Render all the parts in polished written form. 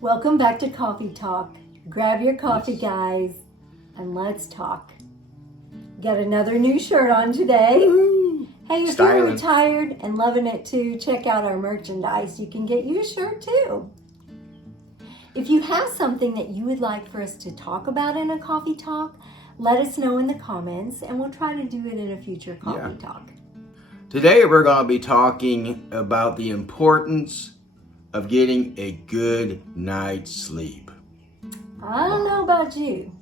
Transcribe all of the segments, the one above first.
Welcome back to Coffee Talk. Grab your coffee, guys, and let's talk. Got another new shirt on today. Hey, if you're retired and loving it too, check out our merchandise. You can get you a shirt too. If you have something that you would like for us to talk about in a Coffee Talk, let us know in the comments and we'll try to do it in a future Coffee Talk. Today we're going to be talking about the importance of getting a good night's sleep. I don't know about you,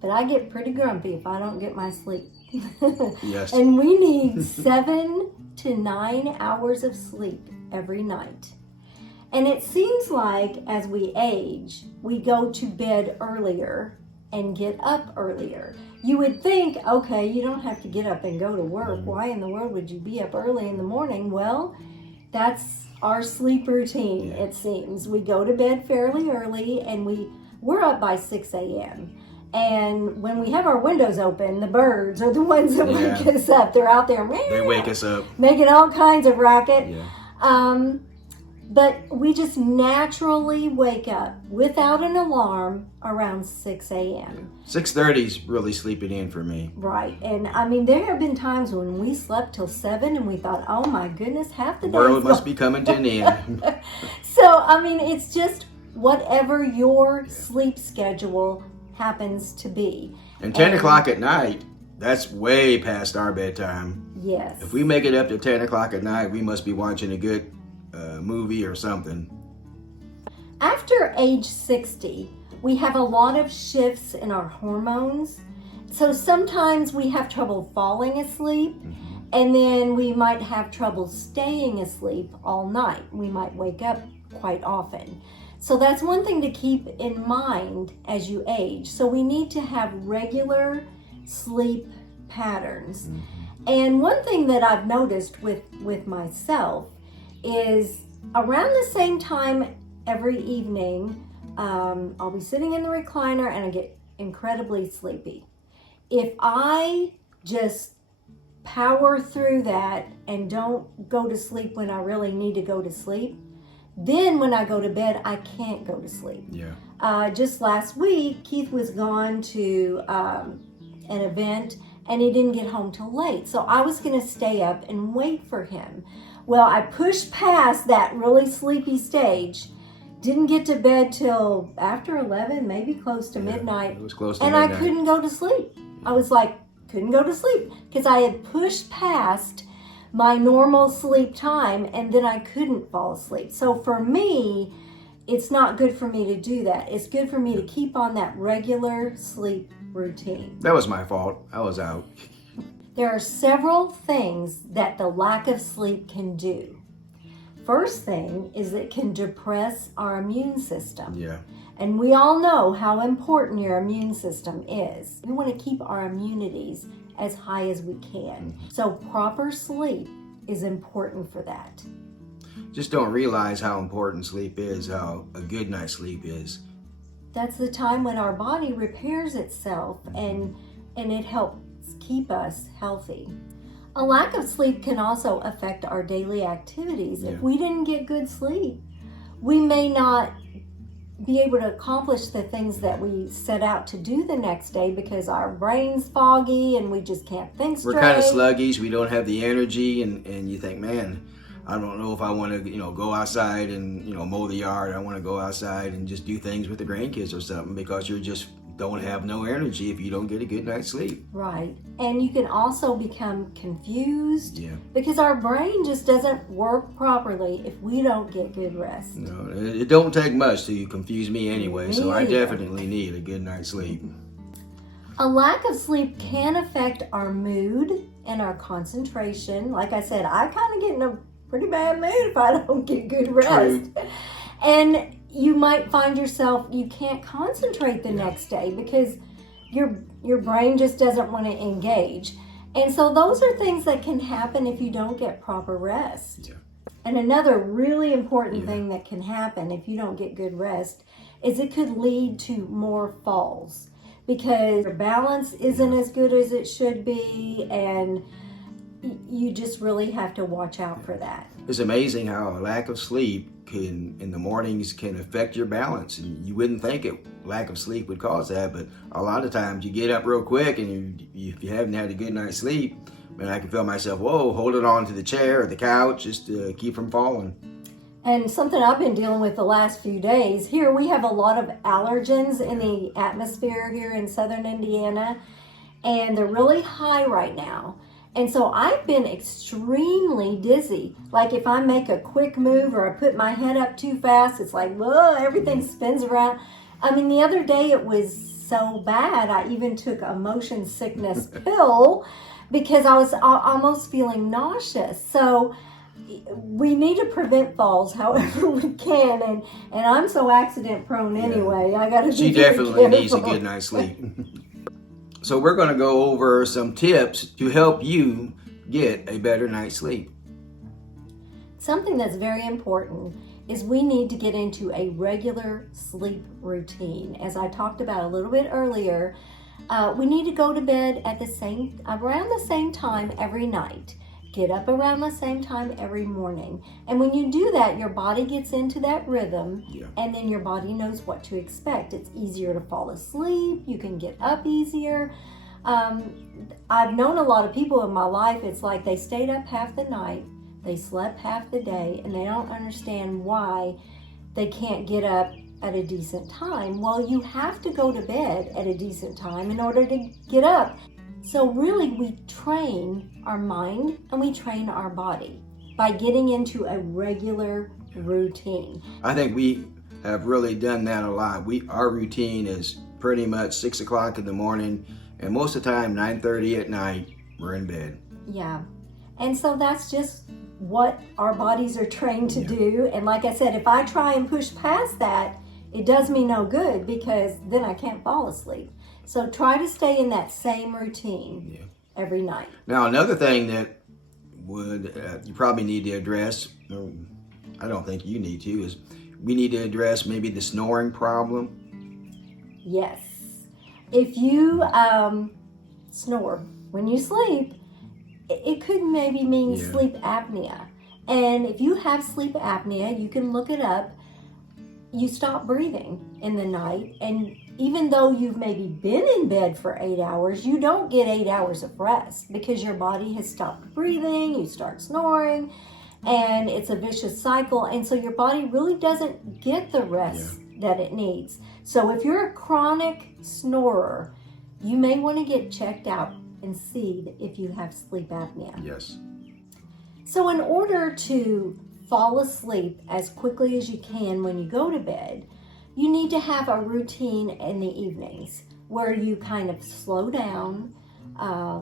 but I get pretty grumpy if I don't get my sleep. Yes. And we need 7 to 9 hours of sleep every night. And it seems like as we age, we go to bed earlier and get up earlier. You would think, okay, you don't have to get up and go to work. Why in the world would you be up early in the morning? Well, that's our sleep routine, it seems. We go to bed fairly early and we're up by 6 a.m. And when we have our windows open, the birds are the ones that wake us up. They're out there, they wake us up, making all kinds of racket. But we just naturally wake up without an alarm around 6 a.m. 6:30 is really sleeping in for me. Right. And I mean, there have been times when we slept till 7 and we thought, oh my goodness, half the day. The world must be coming to an end. So, I mean, it's just whatever your sleep schedule happens to be. And 10 o'clock at night, that's way past our bedtime. Yes. If we make it up to 10 o'clock at night, we must be watching a good movie or something. After age 60, we have a lot of shifts in our hormones. So sometimes we have trouble falling asleep, and then we might have trouble staying asleep all night. We might wake up quite often. So that's one thing to keep in mind as you age. So we need to have regular sleep patterns. And one thing that I've noticed with myself is around the same time every evening, I'll be sitting in the recliner and I get incredibly sleepy. If I just power through that and don't go to sleep when I really need to go to sleep, then when I go to bed, I can't go to sleep. Just last week, Keith was gone to an event and he didn't get home till late. So I was going to stay up and wait for him. Well, I pushed past that really sleepy stage, didn't get to bed till after 11, maybe close to midnight. It was close to midnight. midnight. I couldn't go to sleep. I was like, couldn't go to sleep because I had pushed past my normal sleep time and then I couldn't fall asleep. So for me, it's not good for me to do that. It's good for me to keep on that regular sleep routine. That was my fault. I was out. There are several things that the lack of sleep can do. First thing is it can depress our immune system. And we all know how important your immune system is. We want to keep our immunities as high as we can. So proper sleep is important for that. Just don't realize how important sleep is, how a good night's sleep is. That's the time when our body repairs itself and it helps keep us healthy. A lack of sleep can also affect our daily activities. If we didn't get good sleep, we may not be able to accomplish the things that we set out to do the next day because our brain's foggy and we just can't think straight. We're kind of sluggish. We don't have the energy, and you think, man, I don't know if I want to, go outside and, mow the yard. I want to go outside and just do things with the grandkids or something because you just don't have no energy if you don't get a good night's sleep. Right. And you can also become confused because our brain just doesn't work properly if we don't get good rest. No, it don't take much to confuse me anyway, so I definitely need a good night's sleep. A lack of sleep can affect our mood and our concentration. Like I said, I kind of get in a pretty bad mood if I don't get good rest. And you might find yourself, you can't concentrate the next day because your brain just doesn't want to engage. And so those are things that can happen if you don't get proper rest. And another really important thing that can happen if you don't get good rest is it could lead to more falls because your balance isn't as good as it should be, and you just really have to watch out for that. It's amazing how a lack of sleep in the mornings can affect your balance, and you wouldn't think lack of sleep would cause that, but a lot of times you get up real quick, and if you haven't had a good night's sleep, man, I can feel myself, holding on to the chair or the couch just to keep from falling. And something I've been dealing with the last few days, here we have a lot of allergens in the atmosphere here in southern Indiana, and they're really high right now. And so I've been extremely dizzy. Like if I make a quick move or I put my head up too fast, it's like, whoa, everything spins around. I mean, the other day it was so bad, I even took a motion sickness pill because I was almost feeling nauseous. So we need to prevent falls however we can. And I'm so accident prone anyway. I got to be She definitely needs a good night's sleep. So we're going to go over some tips to help you get a better night's sleep. Something that's very important is we need to get into a regular sleep routine. As I talked about a little bit earlier, we need to go to bed at around the same time every night. Get up around the same time every morning. And when you do that, your body gets into that rhythm, and then your body knows what to expect. It's easier to fall asleep. You can get up easier. I've known a lot of people in my life, it's like they stayed up half the night, they slept half the day, and they don't understand why they can't get up at a decent time. Well, you have to go to bed at a decent time in order to get up. So really, we train our mind and we train our body by getting into a regular routine. I think we have really done that a lot. Our routine is pretty much 6 o'clock in the morning, and most of the time 9:30 at night we're in bed. Yeah, and so that's just what our bodies are trained to do. And like I said, if I try and push past that, it does me no good because then I can't fall asleep. So try to stay in that same routine every night. Now, another thing that you probably need to address, I don't think you need to, is we need to address maybe the snoring problem. Yes. If you snore when you sleep, it could maybe mean sleep apnea. And if you have sleep apnea, you can look it up. You stop breathing in the night, and even though you've maybe been in bed for 8 hours, you don't get 8 hours of rest because your body has stopped breathing, you start snoring, and it's a vicious cycle. And so your body really doesn't get the rest that it needs. So if you're a chronic snorer, you may want to get checked out and see if you have sleep apnea. Yes. So in order to fall asleep as quickly as you can when you go to bed, you need to have a routine in the evenings where you kind of slow down,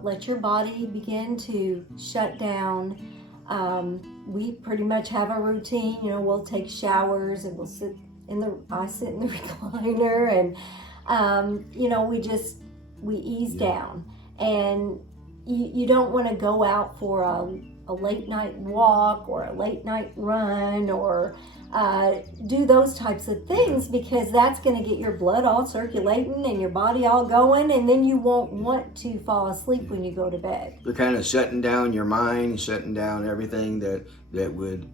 let your body begin to shut down. We pretty much have a routine. We'll take showers and I sit in the recliner, and we ease down. And you don't want to go out for a late night walk or a late night run or do those types of things, because that's going to get your blood all circulating and your body all going, and then you won't want to fall asleep when you go to bed. You're kind of shutting down your mind, shutting down everything that would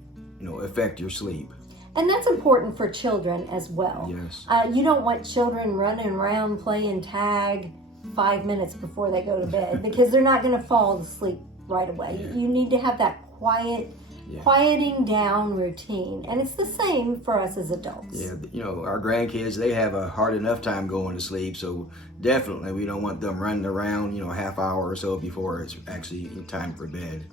affect your sleep. And that's important for children as well. Yes. You don't want children running around playing tag 5 minutes before they go to bed because they're not going to fall asleep right away. You need to have that quieting down routine, and it's the same for us as adults. Our grandkids, they have a hard enough time going to sleep, so definitely we don't want them running around half hour or so before it's actually time for bed.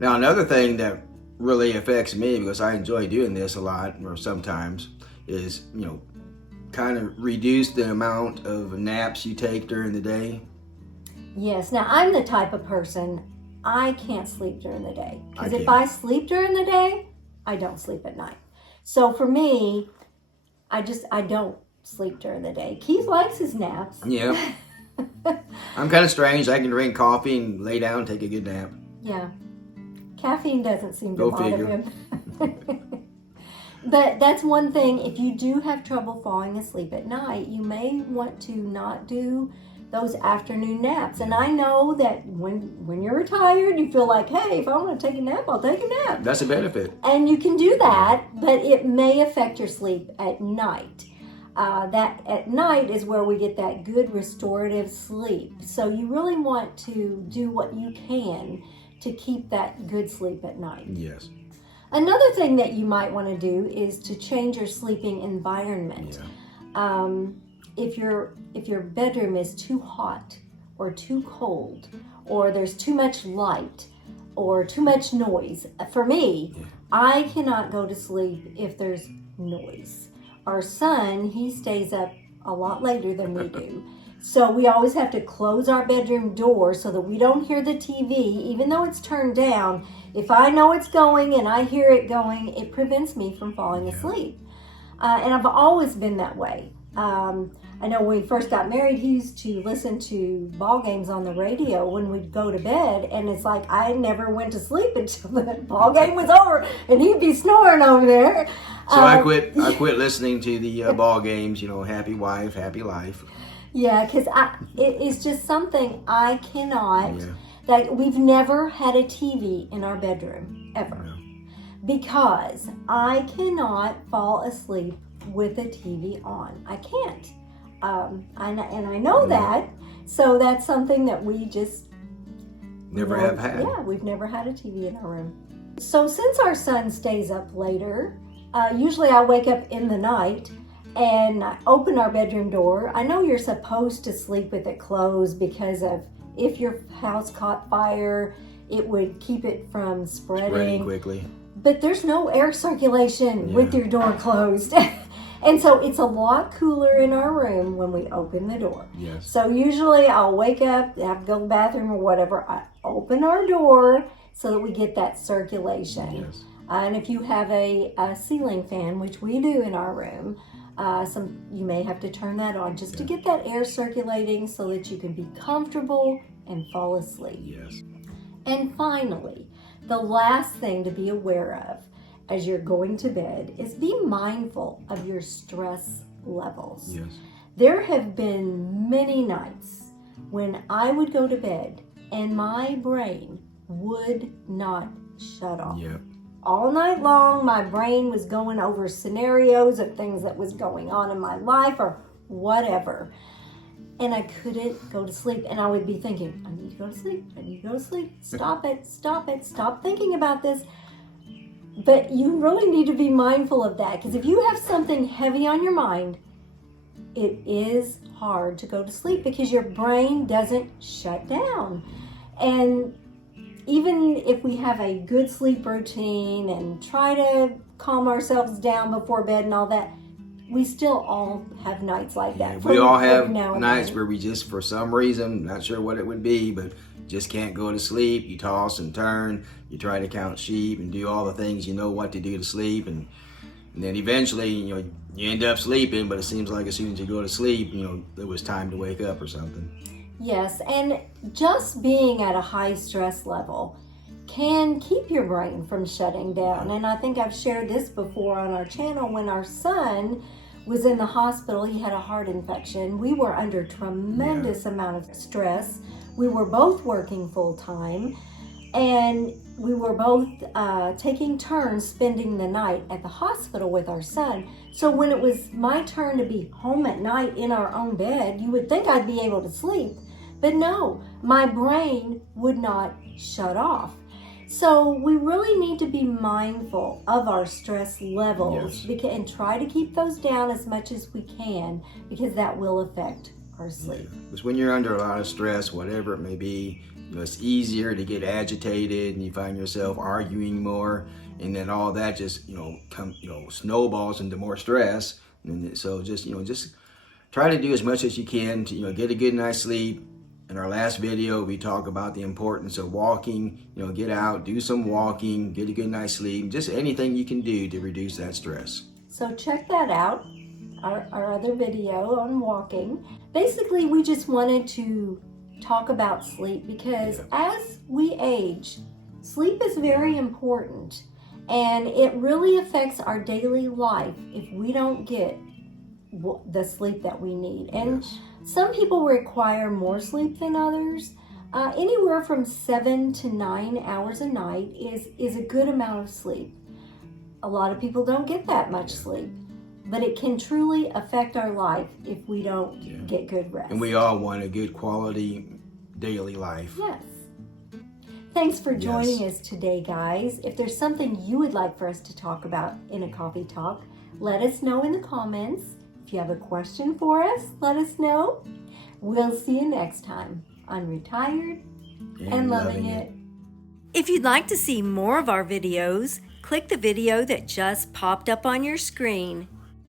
Now, another thing that really affects me, because I enjoy doing this a lot or sometimes, is kind of reduce the amount of naps you take during the day. Yes. Now, I'm the type of person, I can't sleep during the day. Because if I sleep during the day, I don't sleep at night. So for me, I don't sleep during the day. Keith likes his naps. Yeah. I'm kind of strange. I can drink coffee and lay down and take a good nap. Yeah. Caffeine doesn't seem to bother figure. him. But that's one thing. If you do have trouble falling asleep at night, you may want to not do those afternoon naps. And I know that when you're retired, you feel like, hey, if I want to take a nap, I'll take a nap. That's a benefit. And you can do that, but it may affect your sleep at night. That at night is where we get that good restorative sleep. So you really want to do what you can to keep that good sleep at night. Yes. Another thing that you might want to do is to change your sleeping environment. Yeah. If your bedroom is too hot or too cold, or there's too much light or too much noise, for me, I cannot go to sleep if there's noise. Our son, he stays up a lot later than we do. So we always have to close our bedroom door so that we don't hear the TV, even though it's turned down. If I know it's going and I hear it going, it prevents me from falling asleep. And I've always been that way. I know when we first got married, he used to listen to ball games on the radio when we'd go to bed, and it's like I never went to sleep until the ball game was over, and he'd be snoring over there. So I quit listening to the ball games. Happy wife, happy life. Yeah, because it is just something I cannot. Yeah. Like, we've never had a TV in our bedroom ever, because I cannot fall asleep with a TV on. I can't. And I know that, so that's something that we just never have had. Yeah, we've never had a TV in our room. So since our son stays up later, usually I wake up in the night and I open our bedroom door. I know you're supposed to sleep with it closed because of if your house caught fire, it would keep it from spreading quickly. But there's no air circulation with your door closed. And so it's a lot cooler in our room when we open the door. Yes. So usually I'll wake up, have to go to the bathroom or whatever. I open our door so that we get that circulation. Yes. And if you have a ceiling fan, which we do in our room, you may have to turn that on just to get that air circulating so that you can be comfortable and fall asleep. Yes. And finally, the last thing to be aware of as you're going to bed is be mindful of your stress levels. Yes. There have been many nights when I would go to bed and my brain would not shut off. Yep. All night long, my brain was going over scenarios of things that was going on in my life or whatever. And I couldn't go to sleep. And I would be thinking, I need to go to sleep. I need to go to sleep. Stop it. Stop it. Stop thinking about this. But you really need to be mindful of that, because if you have something heavy on your mind, it is hard to go to sleep because your brain doesn't shut down. And even if we have a good sleep routine and try to calm ourselves down before bed and all that, we still all have nights like that. We all have nights where we just, for some reason, not sure what it would be, but just can't go to sleep. You toss and turn, you try to count sheep and do all the things you know what to do to sleep, and then eventually you end up sleeping, but it seems like as soon as you go to sleep, it was time to wake up or something. Yes, and just being at a high stress level can keep your brain from shutting down. And I think I've shared this before on our channel. When our son was in the hospital, he had a heart infection. We were under tremendous amount of stress. We were both working full time, and we were both taking turns spending the night at the hospital with our son. So when it was my turn to be home at night in our own bed, you would think I'd be able to sleep. But no, my brain would not shut off. So we really need to be mindful of our stress levels and try to keep those down as much as we can, because that will affect our sleep. Because when you're under a lot of stress, whatever it may be, it's easier to get agitated, and you find yourself arguing more, and then all that just snowballs into more stress. And so just try to do as much as you can to get a good night's sleep. In our last video, we talk about the importance of walking. Get out, do some walking, get a good night's sleep, just anything you can do to reduce that stress. So check that out, our other video on walking. Basically, we just wanted to talk about sleep because as we age, sleep is very important, and it really affects our daily life if we don't get the sleep that we need. And Some people require more sleep than others. Anywhere from 7 to 9 hours a night is a good amount of sleep. A lot of people don't get that much sleep, but it can truly affect our life if we don't get good rest. And we all want a good quality daily life. Yes. Thanks for joining us today, guys. If there's something you would like for us to talk about in a coffee talk, let us know in the comments. If you have a question for us, let us know. We'll see you next time on Retired and Loving It. If you'd like to see more of our videos, click the video that just popped up on your screen.